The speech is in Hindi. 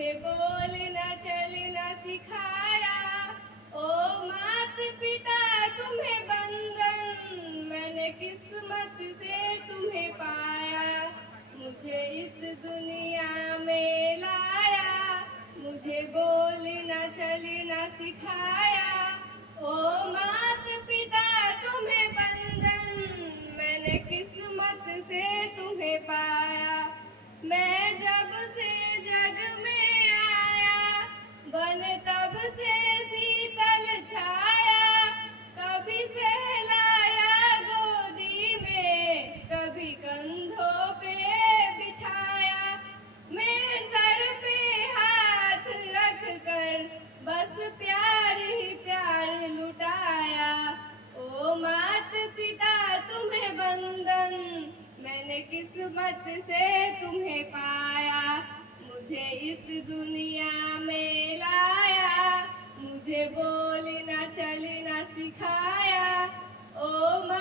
मुझे बोलना चलना सिखाया। ओ मात पिता तुम्हें बंधन, मैंने किस्मत से तुम्हें पाया। मुझे इस दुनिया में लाया, मुझे बोलना चलना सिखाया। ओ मात पिता तुम्हें बंधन, मैंने किस्मत से तुम्हें पाया। मैं जब से जग में आया, बन तब से शीतल छाया। कभी सहलाया गोदी में, कभी कंधों पे बिठाया। मेरे सर पे हाथ रख कर बस प्यार ही प्यार लुटाया। ओ मात पिता तुम्हें बंधन, मैंने किस्मत से तुम्हें पाया। मुझे इस दुनिया में लाया, मुझे बोलना चलना सिखाया। ओ माँ